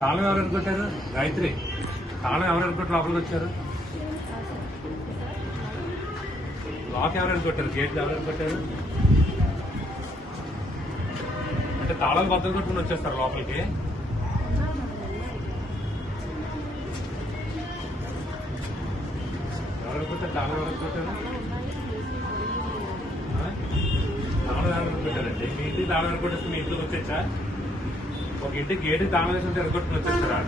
తాళం ఎవరు అనుకుంటారు? గాయత్రి. తాళం ఎవరు అనుకుంటారు? లోపలికి వచ్చారు? లాక్ ఎవరు అనుకుంటారు? గేట్ ఎవరు అనుకుంటారు? అంటే తాళం బద్దలు కొట్టుకుని వచ్చేస్తారు లోపలికి. ఎవరు అనుకుంటారు? తాళం ఎవరు అనుకుంటారు? తాళం ఎవరు అనుకుంటారండి? మీ ఇంటికి తాళం అనుకుంటే మీ ఇంట్లోకి వచ్చేసా ఒక ఇంటికి గేటు తాళం ఉంటే ఎరగొట్టుకుని వచ్చేస్తారా?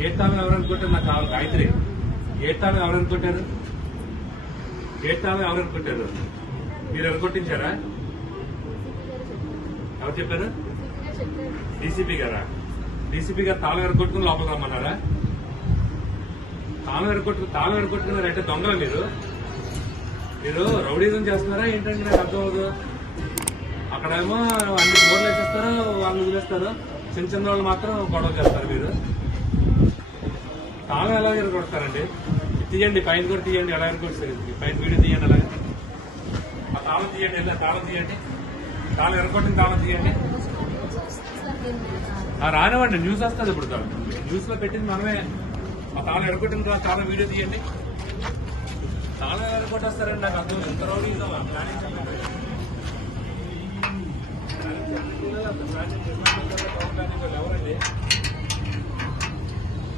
ఏ తాళం ఎవరు అనుకుంటారు నాకు కావాలి గాయత్రి. ఏ తాళం ఎవరు అనుకుంటారు గేట్ తాళం ఎవరు అనుకుంటారు మీరు ఎరగొట్టించారా ఎవరు చెప్పారు? డీసీపీ గారా? డీసీపీ గారు తాళం ఎరగొట్టుకుని లోపల రమ్మన్నారా? తాళం ఎరగొట్టు తాళం ఎరగొట్టుకున్నారంటే దొంగల మీరు? మీరు రౌడీజం చేస్తున్నారా? ఏంటంటే నాకు అర్థం అవుతుంది అక్కడేమో అన్ని బోర్లు వేసేస్తారు వాళ్ళు వదిలేస్తారు. చిన్న చిన్న వాళ్ళు మాత్రం గొడవ చేస్తారు మీరు తాళం ఎలా ఎరగొడతారండి? తీయండి పైన కూడా తీయండి ఎలా ఎరగొడతారు పైన వీడియో తీయండి అలాగే. ఆ తాళం తీయండి ఎలా తాళం తీయండి. తాళం ఎరగొట్టిన తాళం తీయండి. రానివ్వండి న్యూస్ వస్తుంది ఇప్పుడు న్యూస్లో పెట్టింది మనమే. ఆ తాళం ఎరగొట్టిన తర్వాత తాళం వీడియో తీయండి. తాళం ఎరగొట్టేస్తారండి నాకు అర్థం ఎంత రౌడీజం ప్లానింగ్ ఎవరండి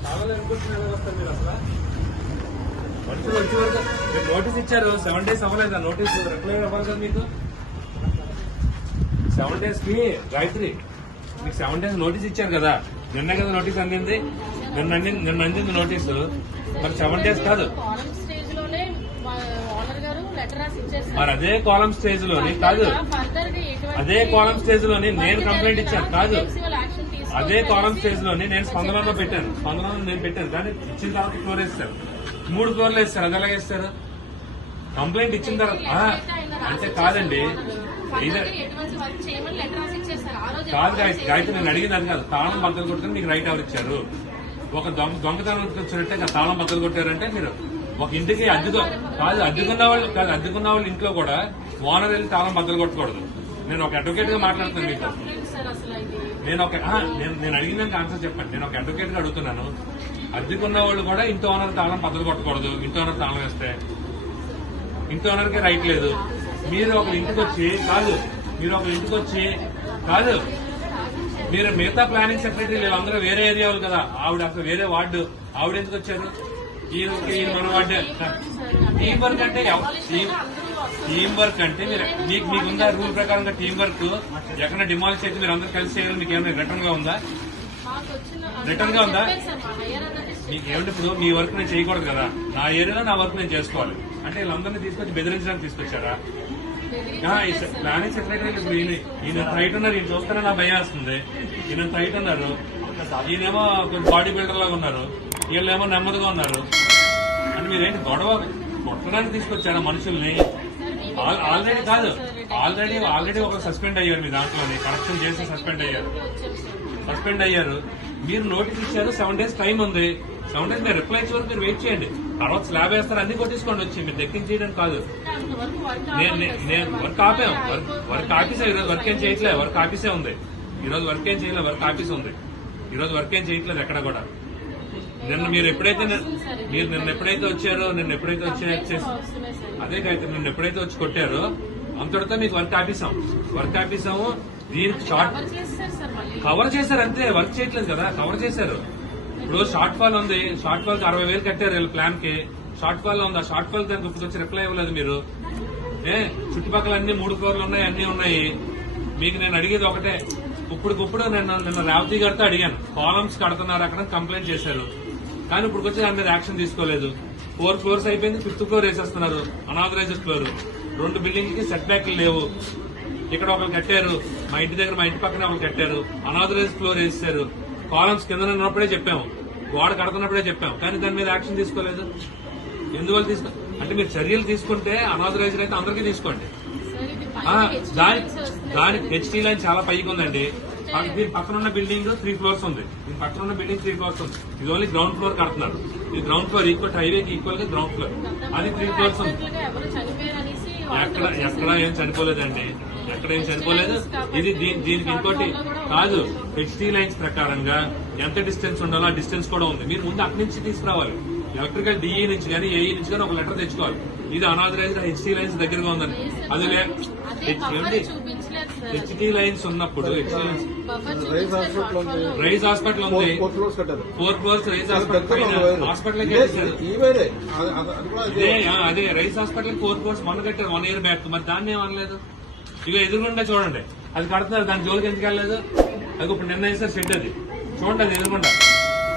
తాళాలు వస్తారు మీరు అసలు మనుషులు వచ్చే వరకు మీరు నోటీస్ ఇచ్చారు సెవెన్ డేస్ అవ్వలేదా నోటీస్ రిప్లై అవ్వాలి కదా మీకు సెవెన్ డేస్కి గాయత్రి మీకు సెవెన్ డేస్ నోటీస్ ఇచ్చారు కదా నిన్న కదా నోటీస్ అందింది నిన్న అందింది నిన్న అందింది నోటీసు మరి సెవెన్ డేస్ కాదు మరి అదే కాలం స్టేజ్లోని కాదు అదే కాలం స్టేజ్లోని నేను కంప్లైంట్ ఇచ్చాను. కాదు. అదే కాలం స్టేజ్లోని నేను స్పందనలో పెట్టాను. స్పందనలో నేను పెట్టాను. కానీ ఇచ్చిన తర్వాత ఫ్లోర్ వేస్తారు. మూడు ఫ్లోర్లు వేస్తారు. అది ఎలాగ వేస్తారు? కంప్లైంట్ ఇచ్చిన తర్వాత అంటే కాదండి. కాదు గాయత్రి నేను అడిగింది అది కాదు. తాళం బద్దలు కొట్టుకుని మీకు రైట్ ఎవరు ఇచ్చారు? ఒక దొంగ దొంగతనం వచ్చినట్టే తాళం బద్దలు కొట్టారంటే మీరు ఒక ఇంటికి అద్దెకు కాదు అద్దెకున్న వాళ్ళు కాదు అద్దెకున్న వాళ్ళ ఇంట్లో కూడా ఓనర్ వెళ్ళి తాళం బద్దలు కొట్టకూడదు. నేను ఒక అడ్వకేట్గా మాట్లాడుతున్నాను మీతో నేను ఒక నేను నేను అడిగిన ఆన్సర్ చెప్పండి. నేను ఒక అడ్వకేట్గా అడుగుతున్నాను. అద్దెకున్న వాళ్ళు కూడా ఇంటి ఓనర్ తాళం బద్దలు కొట్టకూడదు ఇంటి ఓనర్ తాళం వేస్తే. ఇంటి ఓనర్కి రైట్ లేదు. మీరు ఒక ఇంటికి వచ్చి కాదు. మీరు ఒక ఇంటికి వచ్చి కాదు. మీరు మిగతా ప్లానింగ్ సెక్రటరీ వీళ్ళందరూ వేరే ఏరియా వాళ్ళు కదా. ఆవిడ అసలు వేరే వార్డు. ఆవిడ ఎందుకు వచ్చారు? ఈ మన వార్డు. ఈ వర్క్ అంటే టీం వర్క్ అంటే మీరు మీకు మీకు ఉందా రూల్ ప్రకారంగా టీం వర్క్ ఎక్కడ డిమాండ్ చేసి మీరు అందరూ కలిసి చేయాలి మీకు ఏమైనా రిటర్న్గా ఉందా? రిటర్న్గా ఉందా? మీకు ఏమిటి ఇప్పుడు మీ వర్క్ నేను చేయకూడదు కదా. నా ఏరియాలో నా వర్క్ నేను చేసుకోవాలి. అంటే వీళ్ళందరినీ తీసుకొచ్చి బెదిరించడానికి తీసుకొచ్చారా? ఈ ప్లానింగ్ సెక్రటరీ ఇప్పుడు ఈయన. ఈయన ఉన్నారు ఈయన చూస్తేనే నా భయం వేస్తుంది. ఈయన రైట్ ఉన్నారు. ఈయనేమో కొంచెం బాడీ బిల్డర్ లాగా ఉన్నారు. వీళ్ళేమో నెమ్మదిగా ఉన్నారు. అంటే మీరేంటి గొడవ కొట్టడానికి తీసుకొచ్చారా మనుషుల్ని? ఆల్రెడీ కాదు. ఆల్రెడీ ఆల్రెడీ ఒక సస్పెండ్ అయ్యారు మీ దాంట్లోని. కరప్షన్ చేసి సస్పెండ్ అయ్యారు. సస్పెండ్ అయ్యారు. మీరు నోటీస్ ఇచ్చారు సెవెన్ డేస్ టైం ఉంది. సెవెన్ డేస్ మీరు రిప్లై ఇచ్చే మీరు వెయిట్ చేయండి. తర్వాత స్లాబ్ వేస్తారు అన్ని కొట్టించుకోండి వచ్చి. మీరు దక్కించేయడం కాదు. అంతవరకు వర్క్ నేను వర్క్ ఆపాం. వర్క్ వర్క్ ఆఫీసే ఈరోజు వర్క్ ఏం చేయట్లేదు వర్క్ ఆఫీసే ఉంది. ఈరోజు వర్క్ ఏం చేయలేదు వర్క్ ఆఫీస్ ఉంది. ఈరోజు వర్క్ ఏం చేయట్లేదు ఎక్కడ కూడా. నిన్న మీరు ఎప్పుడైతే మీరు నిన్న ఎప్పుడైతే వచ్చారో నిన్న ఎప్పుడైతే వచ్చే అదే కాదు నిన్న ఎప్పుడైతే వచ్చి కొట్టారో అంతటితో మీకు వర్క్ ఆఫీసాం వర్క్ ఆఫీసాము దీనికి షార్ట్ కవర్ చేశారు అంతే వర్క్ చేయట్లేదు కదా కవర్ చేశారు. ఇప్పుడు షార్ట్ ఫాల్ ఉంది షార్ట్ ఫాల్కి అరవై వేలు కట్టారు వీళ్ళ ప్లాన్కి షార్ట్ ఫాల్ ఉంది? ఆ షార్ట్ ఫాల్ దానికి ఇప్పుడు వచ్చి రిప్లై ఇవ్వలేదు మీరు. ఏ చుట్టుపక్కల అన్ని మూడు ఫ్లోర్లు ఉన్నాయి అన్ని ఉన్నాయి. మీకు నేను అడిగేది ఒకటే. ఇప్పుడు నేను నిన్న రేవతి గారితో అడిగాను. కాలమ్స్ కడుతున్నారు అక్కడ కంప్లైంట్ చేశారు. కానీ ఇప్పుడు వచ్చి దాని మీద యాక్షన్ తీసుకోలేదు. ఫోర్ ఫ్లోర్స్ అయిపోయింది ఫిఫ్త్ ఫ్లోర్ వేసేస్తున్నారు అనాథరైజ్డ్ ఫ్లోర్ రెండు బిల్డింగ్కి సెట్ బ్యాక్లు లేవు. ఇక్కడ ఒకరు కట్టారు మా ఇంటి దగ్గర మా ఇంటి పక్కన ఒకరు కట్టారు అనాథరైజ్ ఫ్లోర్ వేసారు కాలమ్స్ కింద ఉన్నప్పుడే చెప్పాము గోడ కడుతున్నప్పుడే చెప్పాము కానీ దాని మీద యాక్షన్ తీసుకోలేదు. ఎందువల్ల తీసుకో అంటే మీరు చర్యలు తీసుకుంటే అనాథరైజ్డ్ అయితే అందరికీ తీసుకోండి. దాని. దాని హెచ్టీ లైన్ చాలా పైకి ఉందండి. దీని పక్కన ఉన్న బిల్డింగ్ త్రీ ఫ్లోర్స్ ఉంది. దీని పక్కన ఉన్న బిల్డింగ్ త్రీ ఫ్లోర్స్ ఉంది. ఇది ఓన్లీ గ్రౌండ్ ఫ్లోర్ కడుతున్నారు. ఇది గ్రౌండ్ ఫ్లోర్ ఈక్వల్ హైవేకి ఈక్వల్గా గ్రౌండ్ ఫ్లోర్ అది త్రీ ఫ్లోర్స్ ఉంది. ఎక్కడ ఎక్కడ ఏం చనిపోలేదండి. ఎక్కడ ఏం చనిపోలేదు. ఇది దీనికి ఇంకోటి కాదు. హెచ్టీ లైన్స్ ప్రకారంగా ఎంత డిస్టెన్స్ ఉండాలో ఆ డిస్టెన్స్ కూడా ఉంది. మీరు ముందు అక్కడి నుంచి తీసుకురావాలి. ఎలక్ట్రికల్ డిఈ నుంచి కానీ ఏఈ నుంచి కానీ ఒక లెటర్ తెచ్చుకోవాలి. ఇది అనాథరైజ్డ్ హెచ్టీ లైన్స్ దగ్గరగా ఉందని. అది లే అదే హెచ్- బఫర్ ఏమండి చూపించలేదు సార్ హెచ్టీ లైన్స్ ఉన్నప్పుడు. రైజ్ హాస్పిటల్ ఉంది. Four floors rise hospital. Hospital అది రైస్ హాస్పిటల్ ఫోర్ ఫ్లోర్స్ మొన్న కట్టారు. వన్ ఇయర్ బ్యాక్ మరి దాన్ని ఏం అనలేదు? ఇక ఎదురుగుండా చూడండి. అది కడుతున్నారు. దాని జోలికి ఎందుకు వెళ్ళలేదు? అది ఇప్పుడు నిన్న వేసారు షెడ్ అది. చూడండి అది ఎదురుగుండా.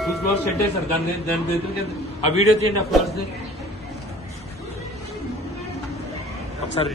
టూ ఫ్లోర్స్ షెడ్ వేసారు దాని దాని ఎందుకు- ఆ వీడియో తీయండి ఆ ఫ్లోర్స్ ఒకసారి